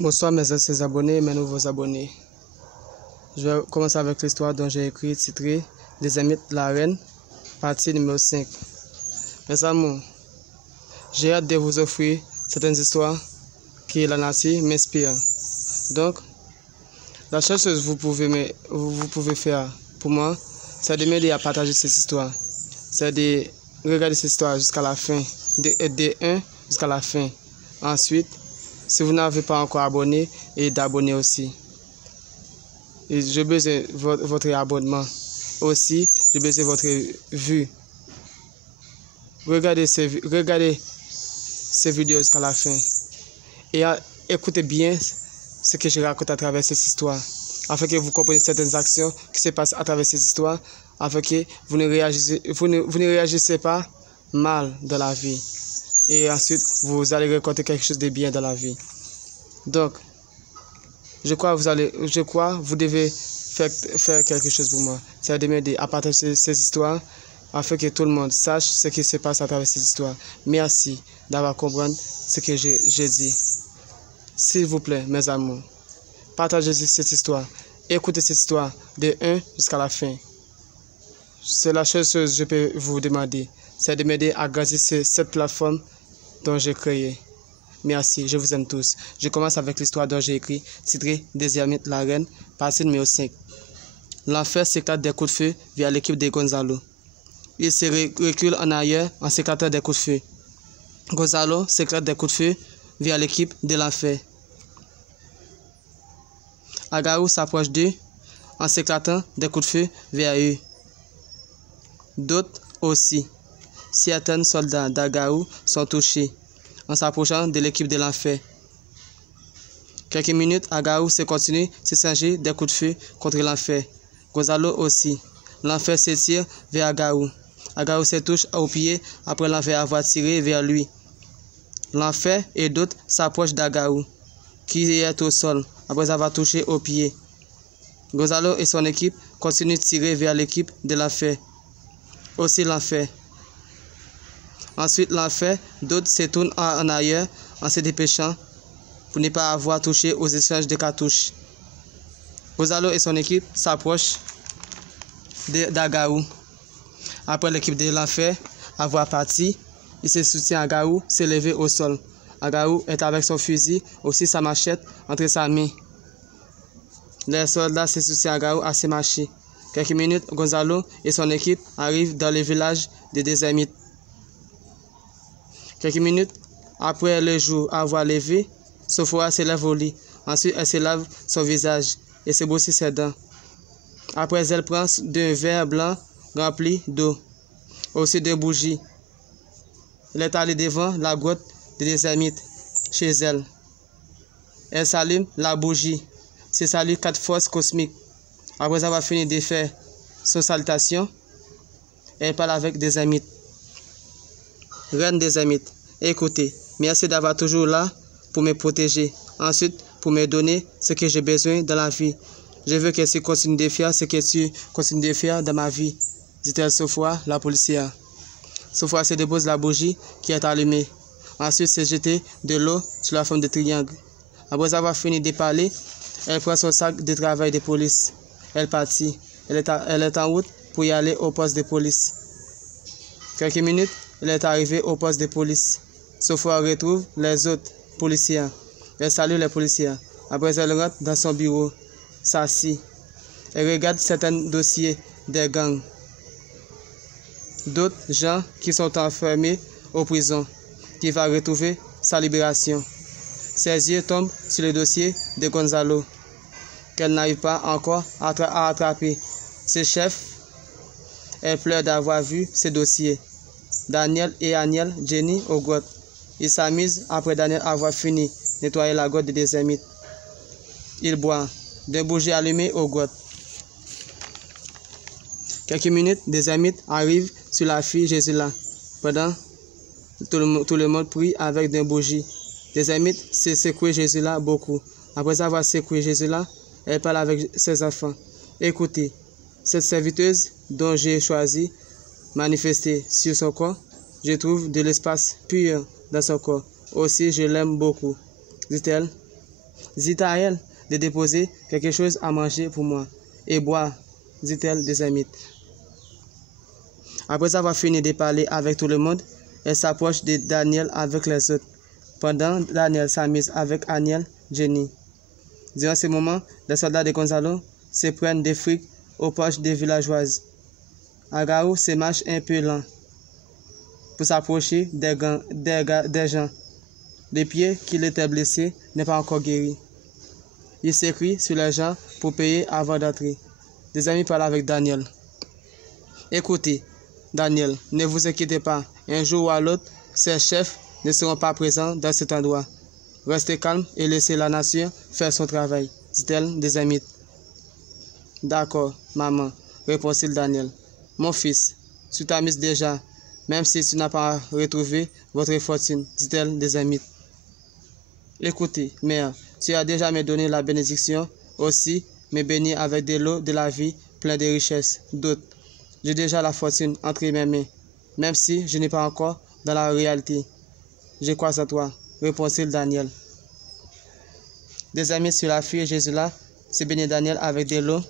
Bonsoir mes anciens abonnés et mes nouveaux abonnés. Je vais commencer avec l'histoire dont j'ai écrit titré Les Amis de la Reine, partie numéro 5. Mes amours, j'ai hâte de vous offrir certaines histoires qui, la nature, m'inspirent. Donc, la seule chose que vous pouvez faire pour moi, c'est de m'aider à partager cette histoire. C'est de regarder cette histoire jusqu'à la fin, de 1 jusqu'à la fin. Ensuite, si vous n'avez pas encore abonné, et d'abonner aussi. Et j'ai besoin de votre abonnement. Aussi, j'ai besoin de votre vue. Regardez ces vidéos jusqu'à la fin. Et écoutez bien ce que je raconte à travers cette histoire. Afin que vous compreniez certaines actions qui se passent à travers cette histoire. Afin que vous ne réagissez pas mal dans la vie. Et ensuite, vous allez récolter quelque chose de bien dans la vie. Donc, je crois que vous devez faire quelque chose pour moi. C'est de m'aider à partager ces histoires afin que tout le monde sache ce qui se passe à travers ces histoires. Merci d'avoir compris ce que j'ai dit. S'il vous plaît, mes amours, partagez cette histoire. Écoutez cette histoire de 1 jusqu'à la fin. C'est la seule chose que je peux vous demander. C'est de m'aider à gagner cette plateforme dont j'ai créé. Merci, je vous aime tous. Je commence avec l'histoire dont j'ai écrit, titré Des Amis de la Reine, partie numéro 5. L'enfer s'éclate des coups de feu via l'équipe de Gonzalo. Il se recule en arrière en s'éclatant des coups de feu. Gonzalo s'éclate des coups de feu via l'équipe de l'enfer. Agaru s'approche d'eux en s'éclatant des coups de feu vers eux. D'autres aussi. Certains soldats d'Agaru sont touchés en s'approchant de l'équipe de l'enfer. Quelques minutes, Agaru se continue de s'échanger des coups de feu contre l'enfer. Gonzalo aussi. L'enfer s'étire vers Agaru. Agaru se touche au pied après l'enfer avoir tiré vers lui. L'enfer et d'autres s'approchent d'Agaru, qui est au sol après avoir touché au pied. Gonzalo et son équipe continuent de tirer vers l'équipe de l'enfer. Aussi l'enfer. Ensuite, l'enfer, d'autres se tournent en arrière en se dépêchant pour ne pas avoir touché aux échanges de cartouches. Gonzalo et son équipe s'approchent d'Agaru. Après l'équipe de l'enfer avoir parti, il se soutient Agaru s'est levé au sol. Agaru est avec son fusil, aussi sa machette entre sa main. Les soldats se soutiennent Agaru à ses marcher. Quelques minutes, Gonzalo et son équipe arrivent dans le village de Désermite. Quelques minutes après le jour avoir levé, Sophora se lève au lit. Ensuite, elle se lave son visage et se brosse ses dents. Après, elle prend d'un verre blanc rempli d'eau, aussi de bougies. Elle est allée devant la grotte de Désermite, chez elle. Elle s'allume la bougie, se salue 4 forces cosmiques. Après avoir fini de faire son salutation, elle parle avec Désermite. Reine Désermite, écoutez, merci d'avoir toujours là pour me protéger. Ensuite, pour me donner ce que j'ai besoin dans la vie. Je veux que tu continues de faire ce que tu continues de faire dans ma vie, dit-elle Sophora, la policière. Sophora se dépose la bougie qui est allumée. Ensuite, se jeter de l'eau sur la forme de triangle. Après avoir fini de parler, elle prend son sac de travail de police. Elle partit. Elle est en route pour y aller au poste de police. Quelques minutes, elle est arrivée au poste de police. Sophora retrouve les autres policiers. Elle salue les policiers. Après, elle rentre dans son bureau, s'assit. Elle regarde certains dossiers des gangs. D'autres gens qui sont enfermés aux prisons, qui va retrouver sa libération. Ses yeux tombent sur le dossier de Gonzalo, qu'elle n'arrive pas encore à attraper. Ses chefs, elle pleure d'avoir vu ce dossier. Daniel et Aniel, Jenny aux grottes. Ils s'amusent après Daniel avoir fini de nettoyer la grotte de Désermite. Ils boivent des bougies allumées aux grottes. Quelques minutes, Désermite arrive sur la fille Jésus-là. Pendant tout le monde prie avec des bougies. Désermite se secoue Jésus-là beaucoup. Après avoir secoué Jésus-là, elle parle avec ses enfants. Écoutez, cette serviteuse dont j'ai choisi manifester sur son corps, je trouve de l'espace pur dans son corps. Aussi, je l'aime beaucoup, dit-elle. Dites à elle de déposer quelque chose à manger pour moi et boire, dit-elle des ermites. Après avoir fini de parler avec tout le monde, elle s'approche de Daniel avec les autres. Pendant Daniel s'amuse avec Aniel, Jenny. Durant ce moment, les soldats de Gonzalo se prennent des frics aux poches des villageoises. Agaou se marche un peu lent pour s'approcher des gens. Le pied qu'il était blessé n'est pas encore guéri. Il s'écrie sur les gens pour payer avant d'entrer. Des amis parlent avec Daniel. Écoutez, Daniel, ne vous inquiétez pas. Un jour ou à l'autre, ces chefs ne seront pas présents dans cet endroit. Restez calme et laissez la nation faire son travail, dit-elle des ermites. D'accord, maman, répond-il Daniel. Mon fils, tu t'amuses déjà, même si tu n'as pas retrouvé votre fortune, dit-elle des ermites. Écoutez, mère, tu as déjà me donné la bénédiction, aussi me bénir avec de l'eau de la vie plein de richesses, d'autres. J'ai déjà la fortune entre mes mains, même si je n'ai pas encore dans la réalité. Je crois en toi, répond-il Daniel. Des amis sur la fille Jésus là, se bénit Daniel avec de l'eau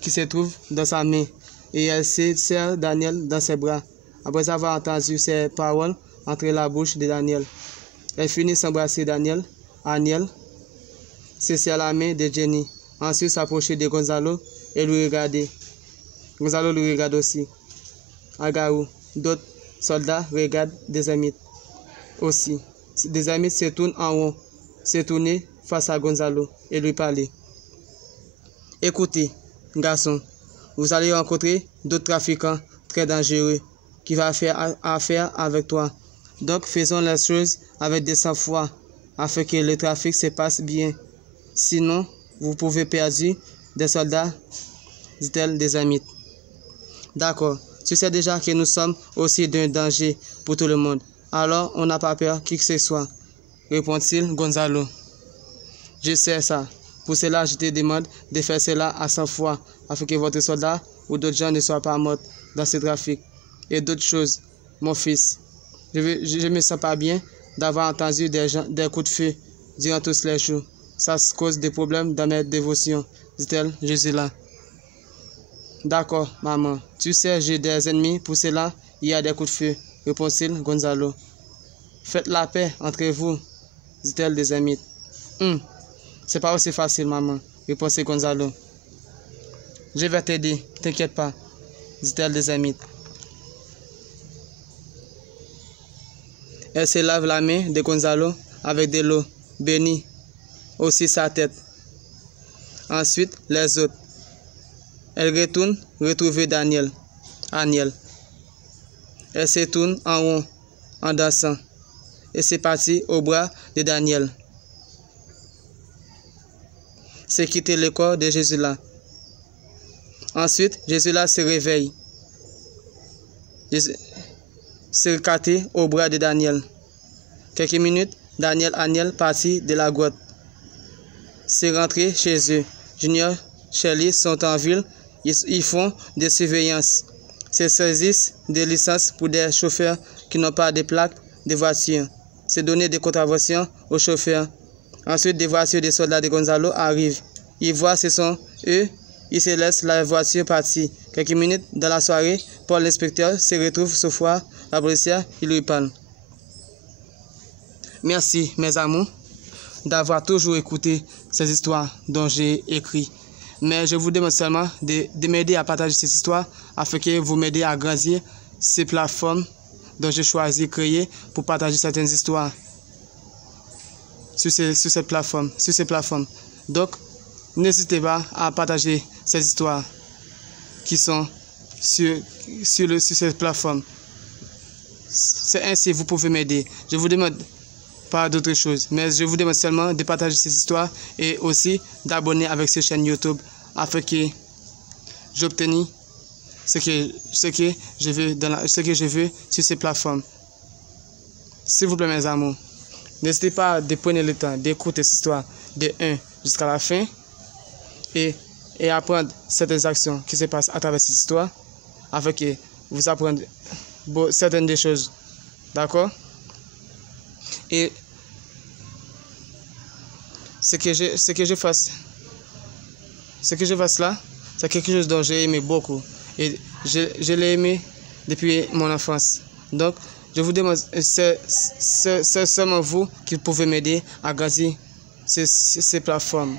qui se trouve dans sa main, et elle se serre Daniel dans ses bras. Après avoir entendu ces paroles entre la bouche de Daniel, elle finit s'embrasser Daniel. Aniel se serre la main de Jenny, ensuite s'approcher de Gonzalo et lui regarder. Gonzalo lui regarde aussi. Agaou, d'autres soldats regardent des ermites aussi. Des ermites se tournent en haut, se tournent face à Gonzalo et lui parler. Écoutez, garçon, vous allez rencontrer d'autres trafiquants très dangereux qui vont faire affaire avec toi. Donc faisons les choses avec des sang-froid afin que le trafic se passe bien. Sinon, vous pouvez perdre des soldats, dit-elle des ermites. D'accord, tu sais déjà que nous sommes aussi d'un danger pour tout le monde. Alors on n'a pas peur qui que ce soit, répond-il Gonzalo. Je sais ça. Pour cela, je te demande de faire cela à 100 fois, afin que votre soldat ou d'autres gens ne soient pas morts dans ce trafic. Et d'autres choses, mon fils. Je ne me sens pas bien d'avoir entendu des coups de feu durant tous les jours. Ça cause des problèmes dans mes dévotions, dit-elle, Jésus là. D'accord, maman. Tu sais, j'ai des ennemis, pour cela, il y a des coups de feu, répond-il Gonzalo. Faites la paix entre vous, dit-elle des ermites. C'est pas aussi facile, maman, répond Gonzalo. Je vais t'aider, t'inquiète pas, dit-elle des ermites. Elle se lave la main de Gonzalo avec de l'eau, bénit aussi sa tête. Ensuite, les autres. Elle retourne retrouver Daniel. Aniel. Elle se tourne en rond, en dansant, et c'est parti au bras de Daniel. C'est quitter le corps de Jésus là. Ensuite, Jésus là se réveille. Se caté au bras de Daniel. Quelques minutes, Daniel Aniel partit de la grotte. C'est rentré chez eux. Junior, Shelley sont en ville. Ils font des surveillances. Se saisissent des licences pour des chauffeurs qui n'ont pas de plaques de voiture. Se donner des contraventions aux chauffeurs. Ensuite, des voitures des soldats de Gonzalo arrivent. Ils voient ce sont eux. Ils se laissent la voiture partir. Quelques minutes dans la soirée, Paul l'inspecteur se retrouve ce soir. La policière, il lui parle. Merci, mes amours, d'avoir toujours écouté ces histoires dont j'ai écrit. Mais je vous demande seulement de m'aider à partager ces histoires afin que vous m'aidez à grandir ces plateformes dont j'ai choisi de créer pour partager certaines histoires sur ces plateformes. Donc, n'hésitez pas à partager ces histoires qui sont sur cette plateforme. C'est ainsi que vous pouvez m'aider. Je vous demande pas d'autre chose, mais je vous demande seulement de partager ces histoires et aussi d'abonner avec cette chaîne YouTube afin que j'obtienne ce que je veux sur ces plateformes. S'il vous plaît, mes amours, n'hésitez pas de prendre le temps d'écouter cette histoire de 1 jusqu'à la fin et apprendre certaines actions qui se passent à travers cette histoire afin que vous appreniez certaines des choses. D'accord? Et ce que je fasse là, c'est quelque chose dont j'ai aimé beaucoup. Et je l'ai aimé depuis mon enfance. Donc, je vous demande, c'est seulement vous qui pouvez m'aider à gagner ces plateformes.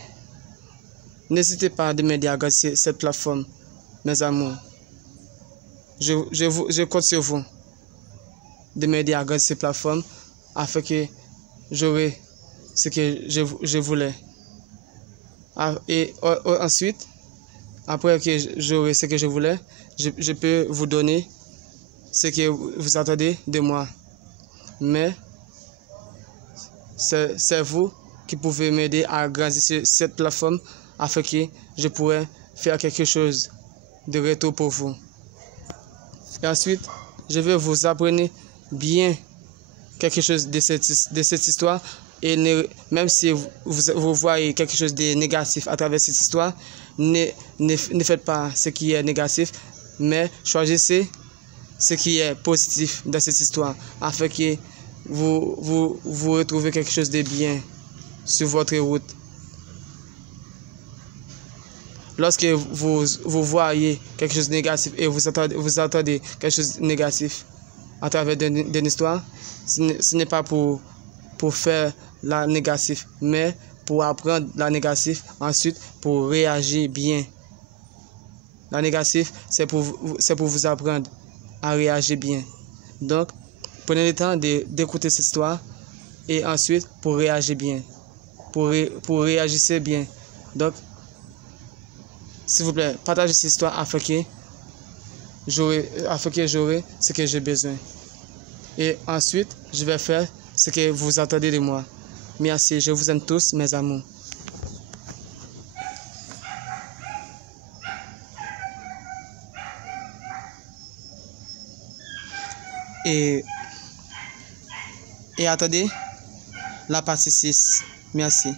N'hésitez pas à m'aider à gagner cette plateforme, mes amours. Je compte sur vous de m'aider à gagner ces plateformes afin que j'aurai ce que je voulais. Et ensuite, après que j'aurai ce que je voulais, je peux vous donner ce que vous attendez de moi. Mais c'est vous qui pouvez m'aider à grandir cette plateforme afin que je pourrais faire quelque chose de retour pour vous. Et ensuite, je vais vous apprendre bien quelque chose de cette histoire. Et même si vous voyez quelque chose de négatif à travers cette histoire, ne faites pas ce qui est négatif, mais choisissez ce qui est positif dans cette histoire, afin que vous retrouvez quelque chose de bien sur votre route. Lorsque vous voyez quelque chose de négatif et vous entendez quelque chose de négatif à travers d'une histoire, ce n'est pas pour faire la négative, mais pour apprendre la négative, ensuite pour réagir bien. La négative, c'est pour vous apprendre à réagir bien. Donc, prenez le temps d'écouter cette histoire et ensuite pour réagir bien. Pour réagir bien. Donc, s'il vous plaît, partagez cette histoire afin que j'aurai ce que j'ai besoin. Et ensuite, je vais faire ce que vous attendez de moi. Merci, je vous aime tous, mes amours. Et attendez la partie 6. Merci.